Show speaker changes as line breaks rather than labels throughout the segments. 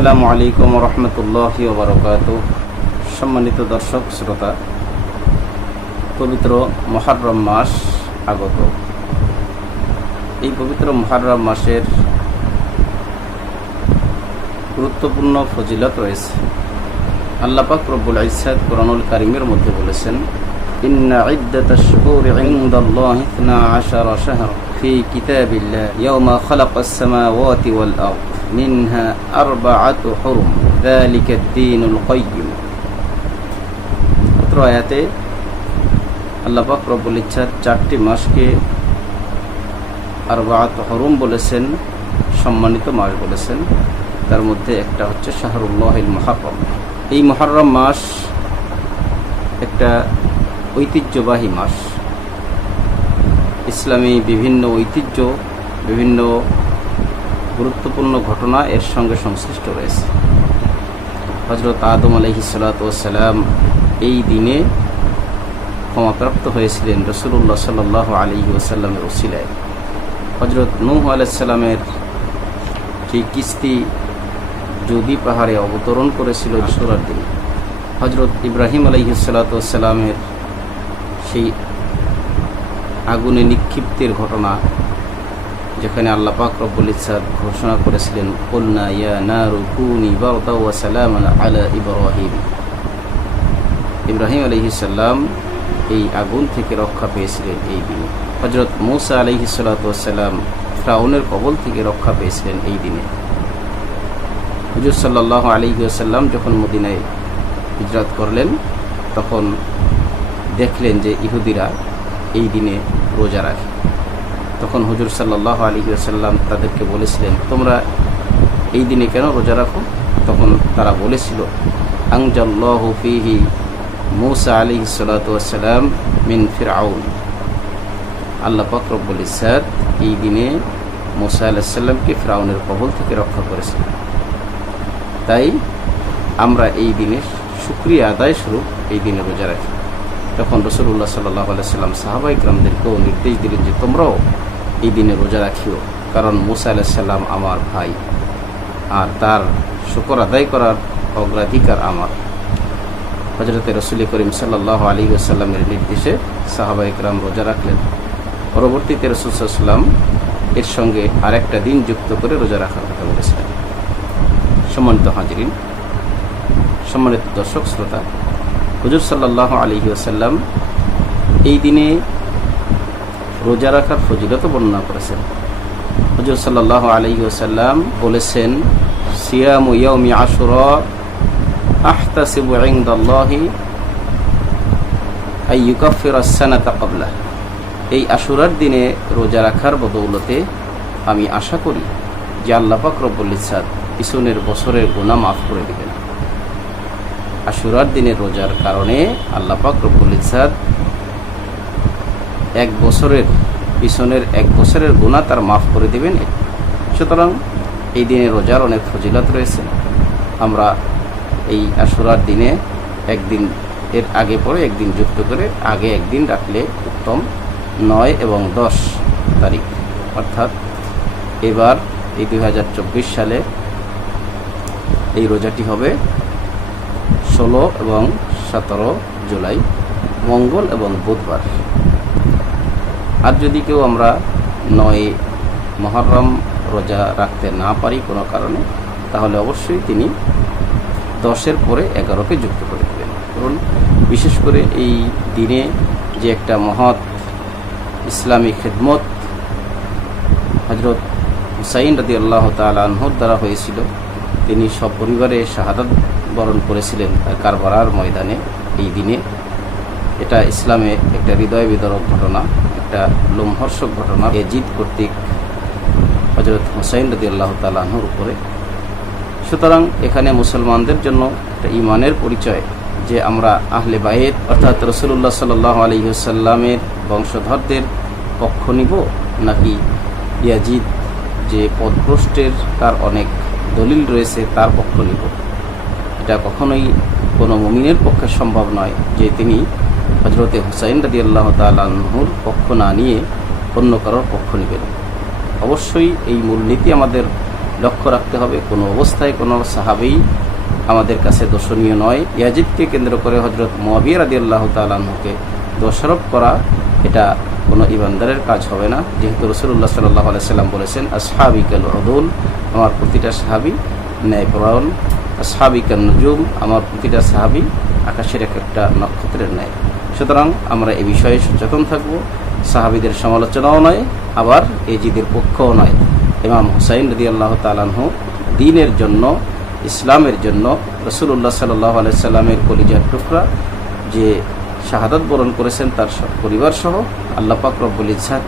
আসসালামু আলাইকুম রহমতুল্লাহ ওবরকাত সম্মানিত দর্শক শ্রোতা পবিত্র মহারম মাস আগত এই পবিত্র মহারম মাসের গুরুত্বপূর্ণ ফজিলত রয়েছে আল্লাপাক রব্বুল ইসাদ কোরআনুল কারিমের মধ্যে বলেছেন إن عدة الشهور عند الله اثنا عشر شهر في كتاب الله يوم خلق السماوات والأرض منها أربعة حرم ذلك الدين القيم অত্র আয়াতে আল্লাহ পাক রব্বুল ইচ্ছা চারটি মাসকে আরবাত হরুম বলেছেন সম্মানিত মাস বলেছেন তার মধ্যে একটা হচ্ছে শাহরুল্লাহিল মহারম এই মহারম মাস একটা ঐতিহ্যবাহী মাস ইসলামী বিভিন্ন ঐতিহ্য বিভিন্ন গুরুত্বপূর্ণ ঘটনা এর সঙ্গে সংশ্লিষ্ট রয়েছে। হজরত আদম আলহি সালাতাম এই দিনে ক্ষমাপ্রাপ্ত হয়েছিলেন রসুল্লাহ সাল আলী ওসাল্লামের ওসিলায়। হজরত নূহ আলাইসাল্লামের সেই কিস্তি যদি পাহাড়ে অবতরণ করেছিল সুরার দিন হজরত ইব্রাহিম আলহিসাল্লামের সেই আগুনে নিক্ষিপ্তের ঘটনা যেখানে আল্লাহ পাক রব্বুল ইসাদ ঘোষণা করেছিলেন কন্যা ইয়া নারু ইব্রাহিম। ইব্রাহিম আলহিসাল্লাম এই আগুন থেকে রক্ষা পেয়েছিলেন এই দিনে। হজরত মৌসা আলহি সাল্লাম ফ্রাউনের কবল থেকে রক্ষা পেয়েছিলেন এই দিনে। হুজুর সাল্লাহ আলহিউসাল্লাম যখন মদিনায় হিজরত করলেন, তখন দেখলেন যে ইহুদিরা এই দিনে রোজা রাখে। তখন হুজুর সাল্লাহ আলী আসাল্লাম তাদেরকে বলেছিলেন, তোমরা এই দিনে কেন রোজা রাখো? তখন তারা বলেছিল আংজাল্লাহ ফিহি মৌসা আলী সালাতাম মিন ফিরাউন আল্লাহ ফকরবুল ইসাদ এই দিনে মোসা আলাহিসাল্লামকে ফ্রাউনের কবল থেকে রক্ষা করেছিলেন তাই আমরা এই দিনের সুক্রিয়া আদায় স্বরূপ এই দিনে রোজা রাখি। তখন রসুল্লাহ সাল্লাহ আলাইসাল্লাম সাহাবা ইকরামদেরকেও নির্দেশ দিলেন যে, তোমরাও এই দিনে রোজা রাখিও। কারণ মুসা আলাহিসাল্লাম আমার ভাই, আর তার শুকর আদায় করার অগ্রাধিকার আমার। হজরত রসুল করিম সাল্লাহ আলী আসাল্লামের নির্দেশে সাহাবা ইকরাম রোজা রাখলেন। পরবর্তীতে রসুলাম এর সঙ্গে আরেকটা দিন যুক্ত করে রোজা রাখার কথা বলেছিলেন। সম্মানিত হাজিরিন, সম্মানিত দর্শক শ্রোতা, হুজুর সাল্লাহ আলহি আসাল্লাম এই দিনে রোজা রাখার ফজিলত বর্ণনা করেছেন। হুজুর সাল্লাহ আলহি আসাল্লাম বলেছেন, সিয়াম ইয়াউমি আশুর এই আশুরার দিনে রোজা রাখার বদৌলতে আমি আশা করি যে আল্লাহ পাক রব্বুল ইসাদ পিছনের বছরের গুণা মাফ করে দেবেন। আশুরার দিনে রোজার কারণে আল্লাহ পাক রব্বুল ইসাদ এক বছরের, পিছনের এক বছরের গুণা তার মাফ করে দেবেন। সুতরাং এই দিনে রোজার অনেক ফজিলত রয়েছে। আমরা এই আশুরার দিনে একদিন এর আগে পরে একদিন যুক্ত করে আগে একদিন রাখলে উত্তম নয় এবং দশ তারিখ। অর্থাৎ এবার এই দু হাজার চব্বিশ সালে এই রোজাটি হবে ষোলো এবং সতেরো জুলাই, মঙ্গল এবং বুধবার। আর যদি কেউ আমরা নয় মহরম রোজা রাখতে না পারি কোনো কারণে, তাহলে অবশ্যই তিনি দশের পরে এগারোকে যুক্ত করে দেবেন। কারণ বিশেষ করে এই দিনে যে একটা মহৎ ইসলামী খেদমত হজরত হুসাইন রাদি আল্লাহ তালহর দ্বারা হয়েছিল, তিনি সব পরিবারে শাহাদাত বরণ করেছিলেন কারবারার ময়দানে এই দিনে। এটা ইসলামে একটা হৃদয় বিদরক ঘটনা, একটা লোমহর্ষক ঘটনা। এজিদ কর্তৃক হজরত হুসাইন রদি আল্লাহ তালাহর উপরে। সুতরাং এখানে মুসলমানদের জন্য একটা ইমানের পরিচয় যে আমরা আহলে বায়েদ অর্থাৎ রসুল্লাহ সাল আলহিসাল্লামের বংশধরদের পক্ষ নিব, নাকি ইয়াজিদ যে পদভ্রষ্টের তার অনেক দলিল রয়েছে তার পক্ষ নিব। এটা কখনোই কোনো মুমিনের পক্ষে সম্ভব নয় যে তিনি হজরতে হুসাইন রাজি আল্লাহ তালহুর পক্ষ না নিয়ে অন্য কারোর পক্ষ নেবেন। অবশ্যই এই মূলনীতি আমাদের লক্ষ্য রাখতে হবে। কোনো অবস্থায় কোনো সাহাবেই আমাদের কাছে দর্শনীয় নয়। ইয়াজিদকে কেন্দ্র করে হজরত মোয়াবিয়া রাদি আল্লাহ তালকে দোষারোপ করা, এটা কোনো ইমানদারের কাজ হবে না। যেহেতু রসুল্লাহ সাল্লাহ আলাইসাল্লাম বলেছেন, আসহাবিকাল অদুল আমার প্রতিটা সাহাবি ন্যায়পরায়ণ। আসহাবিকাল নজুম, আমার প্রতিটা সাহাবি আকাশের এক একটা নক্ষত্রের ন্যায়। সুতরাং আমরা এই বিষয়ে সচেতন থাকব, সাহাবিদের সমালোচনাও নয়, আবার এজিদের পক্ষও নয়। ইমাম হুসাইন রদি আল্লাহ তালানহু দিনের জন্য, ইসলামের জন্য রসুল্লাহ সাল্লাহ আলাইসাল্লামের কলিজার টুকরা যে শাহাদাত বরণ করেছেন তার পরিবার সহ আল্লাহ পাক রব্বুল ইসাদ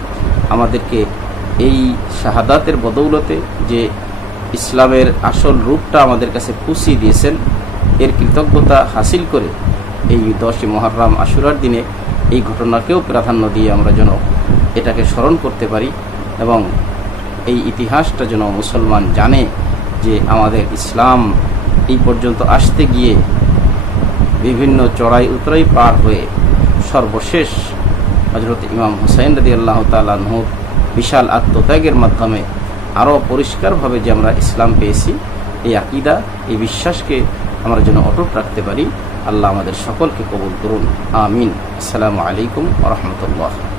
আমাদেরকে এই শাহাদাতের বদৌলতে যে ইসলামের আসল রূপটা আমাদের কাছে পুষিয়ে দিয়েছেন এর কৃতজ্ঞতা হাসিল করে এই দশই মহারাম আশুরার দিনে এই ঘটনাকেও প্রাধান্য দিয়ে আমরা যেন এটাকে স্মরণ করতে পারি এবং এই ইতিহাসটা যেন মুসলমান জানে যে আমাদের ইসলাম এই পর্যন্ত আসতে গিয়ে বিভিন্ন চড়াই উতরাই পার হয়ে সর্বশেষ হজরত ইমাম হুসাইন রদি আল্লাহ তালহুর বিশাল আত্মত্যাগের মাধ্যমে আরও পরিষ্কারভাবে যে আমরা ইসলাম পেয়েছি এই আকিদা, এই বিশ্বাসকে আমরা যেন অটুট রাখতে পারি, আল্লাহ আমাদের সকলকে কবুল করুন। আমিন। আসসালামু আলাইকুম রহমতুল্লাহ।